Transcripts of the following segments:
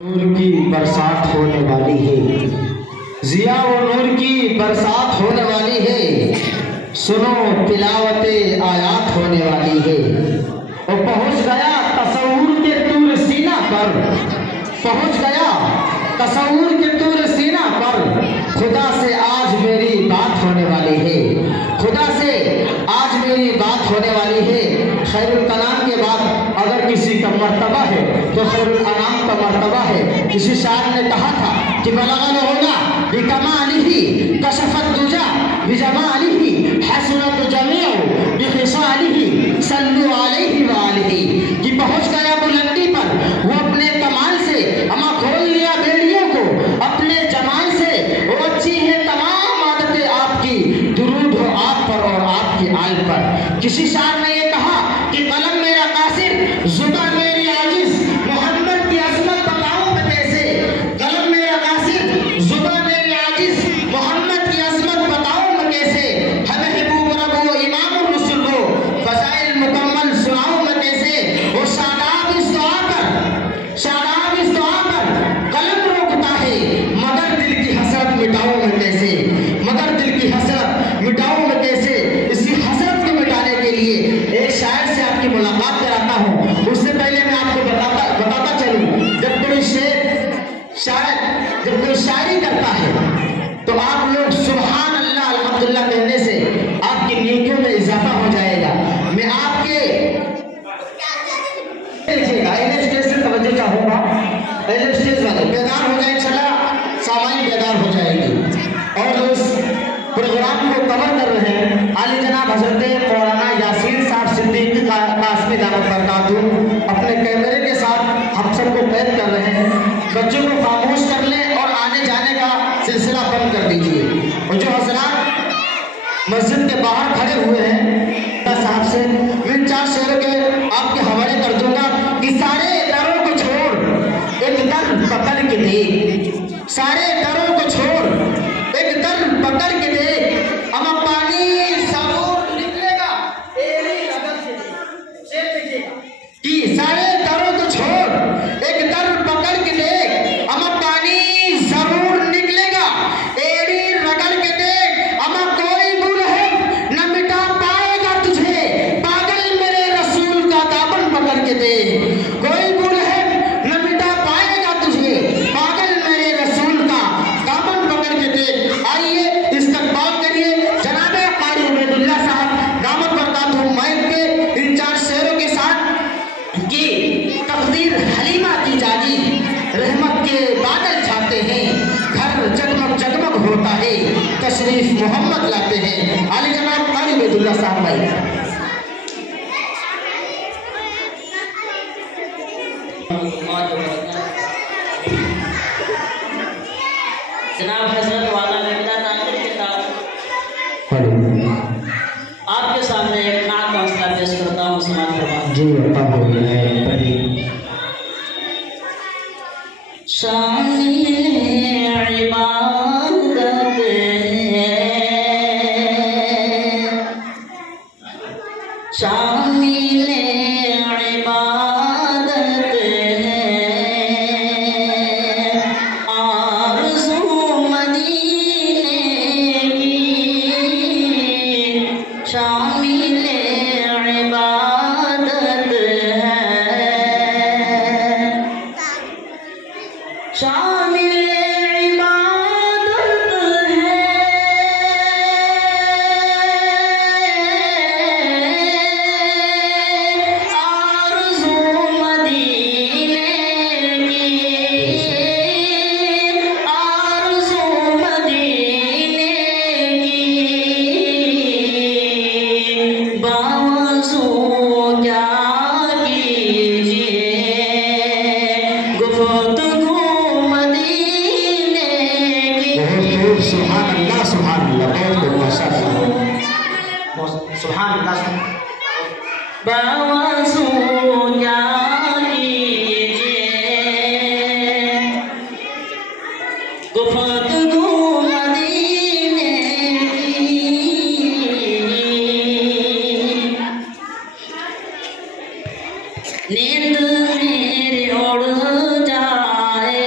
नूर की बरसात होने वाली है, जिया व नूर की बरसात होने वाली है। सुनो तिलावते आयात होने वाली है। और पहुंच गया तसव्वुर के तूर सीना पर, पहुंच गया तसव्वुर के तूर सीना पर। खुदा से आज मेरी बात होने वाली है, खुदा से आज मेरी बात होने वाली है। खैरुल कलाम के बाद अगर किसी का मर्तबा है तो खैरुल अनाम का मर्तबा है। किसी शायर ने कहा था कि बलगल होगा बिकमालिही कशफत दुजा बिजमालिही हसनत जमीउ बिखिसालिही सल्लु अलैहि व आलिही। कि पहुंच गया बुलंदी पर वो अपने कमाल से, अमा खोल लिया बेड़ियों को अपने जमाल से। वो अच्छी है तमाम आदतें आपकी, दुरूद हो आप पर और आपकी आल पर। किसी शायर ने ये कहा कि कलम मेरा कासिर जुबान मेरी आजिज, मोहम्मद की अजमत बताऊं मैं कैसे। कलम मेरा कासिर जुबान मेरी आजिज, मोहम्मद की अजमत बताऊं मैं कैसे। हम महबूब रब वो इमाम रसूल वो फज़ाइल मुकम्मल सुनाऊं मैं कैसे। वो शादाब इस दुआ पर, शादाब इस दुआ पर कलम रोकता है, मगर दिल की हसरत मिटाऊं मैं कैसे, मगर दिल की हसरत मिटाऊं मैं कैसे। इसी हसरत को मिटाने के लिए एक शायर से आपकी मुलाकात कराता हूँ। उससे पहले मैं आपको बताता चलूं, जब कोई शायर जब कोई शायरी करता है तो आप लोग सुभान अल्लाह अल्हम्दुलिल्लाह कहने से आपकी नेकियों में इजाफा हो जाएगा। मैं आपके देखिएगा स्टेज से तवज्जो चाहूंगा, पहले स्टेज वाले बेदार हो जाए, इंशाल्लाह सामान्य बेदार हो जाएगी। और उस प्रोग्राम को कवर कर रहे हैं आली जनाब हजरत मौलाना यासीन साहब सिद्दीकी कासमी दामत बरकातहू अपने कैमरे के साथ हम सबको कैद कर रहे हैं। बच्चों को खामोश कर लें और आने जाने का सिलसिला बंद कर दीजिए। और जो हजरात मस्जिद के बाहर खड़े हुए हैं साहब से मैं 4 शेरों के आपके हवाले कर दूंगा कि सारे डरों को छोड़ एक दर पकड़ के दे, सारे डरों को छोड़ एक दर पकड़ के दे। अमा पानी साबुन निकलेगा तेरी नजर से देखिएगा कि सारे डरों को छोड़ एक दर पकड़ के दे। अमा पानी जरूर निकलेगा एड़ी रगड़ के दे। अमा कोई गुल है न मिटा पाएगा तुझे, पागल मेरे रसूल का दामन पकड़ के दे। कोई गुल है न मिटा पाएगा तुझे, पागल मेरे रसूल का दामन पकड़ के दे। आइए इस्तकबाल करिए जनाब कारी उबैदुल्लाह साहब दामत बरकातहू माइक पे इन 4 शेरों के साथ कि तकदीर हलीमा की जागी, रहमत के बादल छाते हैं, घर जगमग जगमग होता है, तशरीफ मोहम्मद लाते हैं। आली जनाब कारी उबैदुल्लाह साहब भाई। जनाब हजरत वाला आपके सामने एक नात का मसला पेश करता हूँ, समाज फरमाइए। जी बता हो गया है पढ़िए। शामिल इबादत शामिल इबादत आरज़ू मदीने की, शामिल इबादत है, शामिल इबादत है। आरज़ू मदीने की, आरज़ू मदीने की, बावज़ू क्या कीजिए गुफ्तगू मदीने की। सुभान अल्लाह, सुभान अल्लाह, बहुत बहुत माशाअल्लाह, सुभान अल्लाह। बावज़ू क्या कीजिए गुफ्तगू मदीने की। नींद मेरी उड़ जाए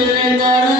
सुन कर